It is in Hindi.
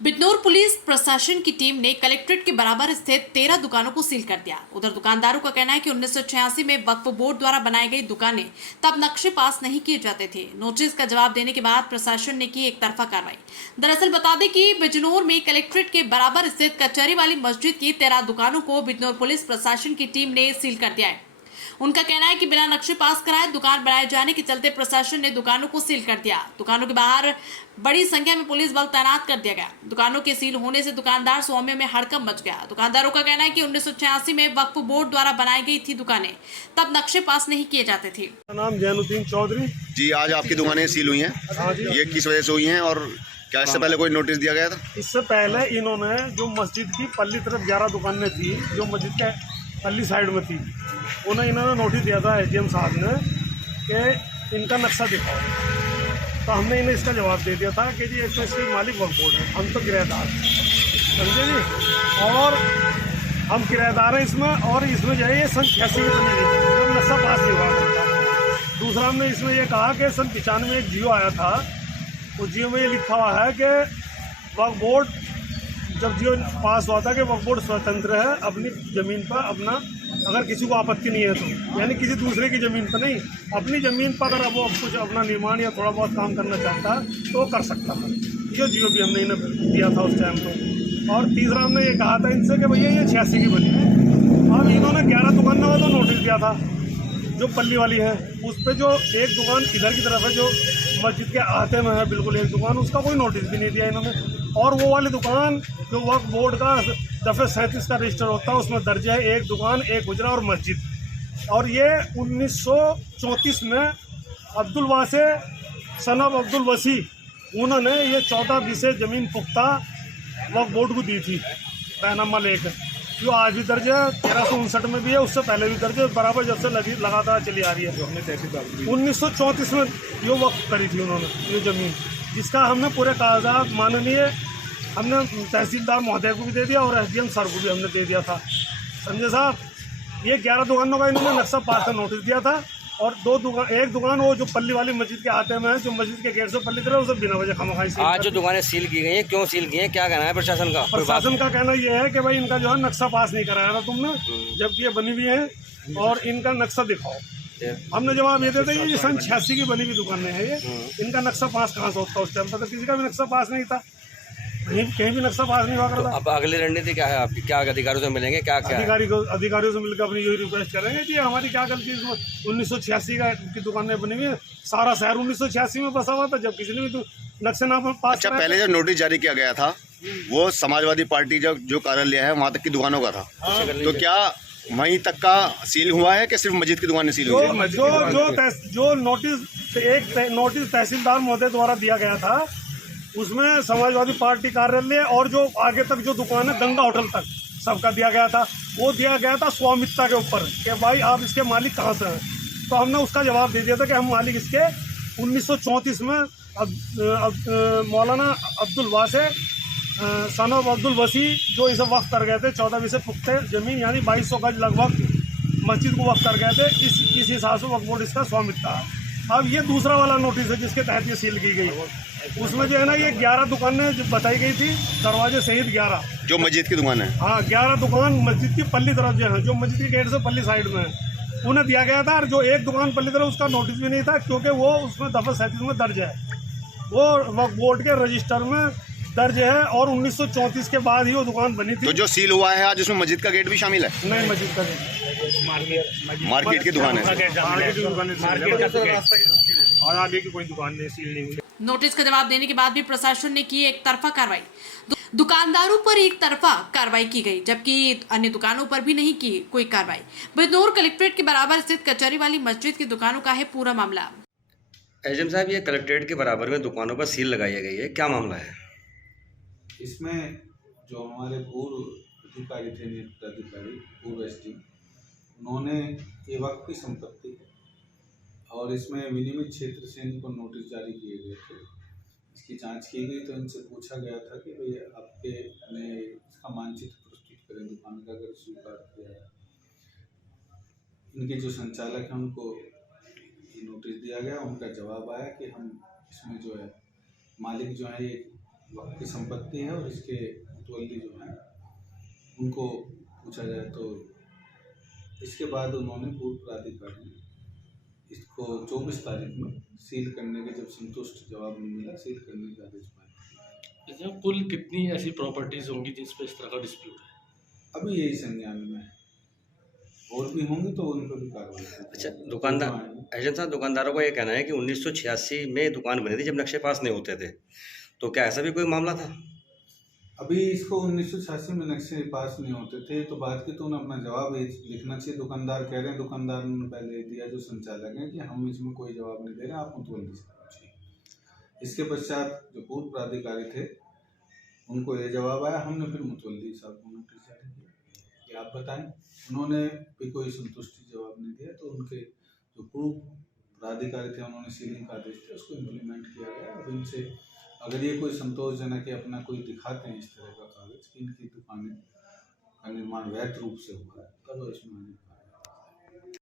बिजनौर पुलिस प्रशासन की टीम ने कलेक्ट्रेट के बराबर स्थित 13 दुकानों को सील कर दिया। उधर दुकानदारों का कहना है कि 1986 में वक्फ बोर्ड द्वारा बनाई गई दुकानें तब नक्शे पास नहीं किए जाते थे। नोटिस का जवाब देने के बाद प्रशासन ने की एक तरफा कार्रवाई। दरअसल बता दें कि बिजनौर में कलेक्ट्रेट के बराबर स्थित कचहरी वाली मस्जिद की 13 दुकानों को बिजनौर पुलिस प्रशासन की टीम ने सील कर दिया है। उनका कहना है कि बिना नक्शे पास कराए दुकान बनाए जाने के चलते प्रशासन ने दुकानों को सील कर दिया। दुकानों के बाहर बड़ी संख्या में पुलिस बल तैनात कर दिया गया। दुकानों के सील होने से दुकानदार स्वामी में हड़कंप मच गया। दुकानदारों का कहना है कि 1986 में वक्फ बोर्ड द्वारा बनाई गई थी दुकानें, तब नक्शे पास नहीं किए जाते थे। नाम जैनुद्दीन चौधरी जी। आज आपकी दुकानें सील हुई हैं। हाँ जी। ये किस वजह से हुई हैं और क्या इससे पहले कोई नोटिस दिया गया था? इससे पहले इन्होंने जो मस्जिद की पल्ली तरफ 11 दुकानें थी, जो मस्जिद के पल्ली साइड में थी, उन्हें इन्होंने नोटिस दिया था एसडीएम साहब ने कि इनका नक्शा दिखाओ। तो हमने इन्हें इसका जवाब दे दिया था कि जी इसमें इसके मालिक वक्फ बोर्ड है, हम तो किराएदार, समझे जी। और हम किराएदार हैं इसमें, और इसमें जो है ये सन 86 में बनी हुई थी, जब नक्शा पास नहीं हुआ। दूसरा हमने इसमें ये कहा कि सन 95 में एक जियो आया था, उस जियो में ये लिखा हुआ है कि वक्फ बोर्ड, जब जियो पास हुआ था कि वक्फ बोर्ड स्वतंत्र है अपनी ज़मीन पर अपना, अगर किसी को आपत्ति नहीं है तो, यानी किसी दूसरे की ज़मीन पर नहीं, अपनी ज़मीन पर अगर वो कुछ अपना निर्माण या थोड़ा बहुत काम करना चाहता है तो वो कर सकता है। ये जियो भी हमने इन्हें दिया था उस टाइम पर। और तीसरा हमने ये कहा था इनसे कि भैया ये 86 की बनी है। अब इन्होंने 11 दुकानों का तो नोटिस दिया था, जो पल्ली वाली है उस पर जो एक दुकान इधर की तरफ है जो मस्जिद के आहते में है, बिल्कुल एक दुकान, उसका कोई नोटिस भी नहीं दिया इन्होंने। और वो वाली दुकान जो वक्फ बोर्ड का दफ़े 37 का रजिस्टर होता है, उसमें दर्ज है एक दुकान, एक गुजरा और मस्जिद। और ये 1934 में अब्दुल वासे सनब अब्दुल वसी, उन्होंने ये 14 बीसे ज़मीन पुख्ता वक्फ बोर्ड को दी थी बैनामा लेकर, जो आज भी दर्ज है। 1359 में भी है, उससे पहले भी दर्ज है, बराबर जब से लगातार चली आ रही है। 1934 में ये वक्फ करी थी उन्होंने ये ज़मीन, जिसका हमने पूरे कागजात माननीय हमने तहसीलदार महोदय को भी दे दिया और एसडीएम सर को भी हमने दे दिया था। संजय साहब, ये 11 दुकानों का इन्होंने नक्शा पास का नोटिस दिया था, और एक दुकान वो जो पल्ली वाली मस्जिद के आते में है, जो मस्जिद के गेट से पल्ली तरह, उसे बिना वजह खामखाई सील। आज जो दुकानें सील की गई हैं, क्यों सील की हैं, क्या कहना है प्रशासन का? प्रशासन का कहना ये है कि भाई इनका जो है नक्शा पास नहीं कराया था तुमने, जबकि ये बनी हुई है, और इनका नक्शा दिखाओ। हमने जवाब ये देते ये सन 86 की बनी हुई दुकानें हैं, ये इनका नक्शा पास कहाँ से होता? उस टाइम पर तो किसी का भी नक्शा पास नहीं था, कहीं भी नक्शा पास नहीं हुआ करता। अब अगली रणनीति क्या है आपकी? क्या अधिकारियों से मिलेंगे? क्या अधिकारियों से मिलकर अपनी यही रिक्वेस्ट करेंगे कि हमारी क्या गलती है? 1986 की दुकानें बनी हुई है, सारा शहर 1986 में बसा हुआ था, जब किसी ने भी नक्शे ना पास। अच्छा, पहले जब नोटिस जारी किया गया था वो समाजवादी पार्टी जो कार्यालय है वहाँ तक की दुकानों का था, तो क्या वहीं तक का सील हुआ है कि सिर्फ मस्जिद की दुकानें सील हुई है? जो नोटिस तहसीलदार महोदय द्वारा दिया गया था, उसमें समाजवादी पार्टी कार्यालय और जो आगे तक जो दुकान है गंगा होटल तक सबका दिया गया था। वो दिया गया था स्वामित्व के ऊपर कि भाई आप इसके मालिक कहाँ से हैं। तो हमने उसका जवाब दे दिया था कि हम मालिक इसके 1934 में मौलाना अब्दुल वासे सनब अब्दुल वसी, जो इसे वक्फ कर गए थे 14 बीसे पुख्ते ज़मीन, यानी 2200 गज लगभग मस्जिद को वक्फ कर गए थे। इस हिसाब से वक्फ बोर्ड इसका स्वामित्व है। अब ये दूसरा वाला नोटिस है जिसके तहत ये सील की गई, उसमें जो है ना ये 11 दुकानें जो बताई गई थी, दरवाजे सहित 11 जो मस्जिद की दुकान है। हाँ, 11 दुकान मस्जिद की पल्ली तरफ जो है, जो मस्जिद के गेट से पल्ली साइड में है, उन्हें दिया गया था। और जो एक दुकान पल्ली तरफ, उसका नोटिस भी नहीं था, क्योंकि वो उसमें दफ़ा 37 में दर्ज है, वो वक्फ बोर्ड के रजिस्टर में दर्ज है, और 1934 के बाद ही वो दुकान बनी थी। तो जो सील हुआ है आज, उसमें मस्जिद का गेट भी शामिल है? नहीं, मस्जिद का गेट, मार्केट की दुकान है, और आगे की कोई दुकान नहीं, सील नहीं हुई। नोटिस का जवाब देने के बाद भी प्रशासन ने की एक तरफा कार्रवाई। दुकानदारों पर एक तरफा कार्रवाई की गई, जबकि अन्य दुकानों पर भी नहीं की कोई कार्रवाई। बिजनौर कलेक्ट्रेट के बराबर स्थित कचहरी वाली मस्जिद की दुकानों का है पूरा मामला। एसडीएम साहब, ये कलेक्ट्रेट के बराबर में दुकानों पर सील लगाई गई है, क्या मामला है? इसमें जो हमारे पूर्व अधिकारी थे, नियुक्त अधिकारी पूर्व एसडीएम, उन्होंने ये वक्त की संपत्ति है, और इसमें विनियमित क्षेत्र से इनको नोटिस जारी किए गए थे। इसकी जांच की गई तो इनसे पूछा गया था कि भाई आपके ने इसका मानचित्र प्रस्तुत करें दुकान का, अगर स्वीकार किया है। इनके जो संचालक हैं उनको ये नोटिस दिया गया, उनका जवाब आया कि हम इसमें जो है मालिक जो है ये वक्त की संपत्ति है और इसके मुतवल्ली जो हैं उनको पूछा जाए तो इसके बाद उन्होंने पूर्व प्राधिकारी इसको 24 तारीख में सील करने के, जब संतुष्ट जवाब नहीं मिला, सील करने के आदेश पाए। इसमें कुल कितनी ऐसी प्रॉपर्टीज होंगी जिस पे इस तरह का डिस्प्यूट है? अभी यही संज्ञान में है, और भी होंगी तो उन पर भी कार्रवाई करेंगे। अच्छा, दुकानदार एजेंट साहब, दुकानदारों का ये कहना है कि 1986 में दुकान बनी थी जब नक्शे पास नहीं होते थे, तो क्या ऐसा भी कोई मामला था? अभी इसको 1986 में नक्शे पास नहीं होते थे तो बात की तो उन्हें अपना जवाब लिखना चाहिए। दुकानदार कह रहे हैं, दुकानदार ने पहले दिया जो संचालक है कि हम इसमें कोई जवाब नहीं दे रहे, आप मुतवल्ली से पूछिए। इसके पश्चात जो पूर्व प्राधिकारी थे उनको ये जवाब आया, हमने फिर मुतवल्ली साहब को नोटिस जारी किया कि आप बताएं। उन्होंने भी कोई संतुष्टि जवाब नहीं दिया तो उनके जो पूर्व प्राधिकारी थे उन्होंने सीलिंग का आदेश दिया, उसको इम्प्लीमेंट किया गया। अब इनसे अगर ये कोई संतोषजनक है, अपना कोई दिखाते हैं इस तरह का कागज कि इनकी दुकानें का निर्माण वैध रूप से हुआ है, तब इसमें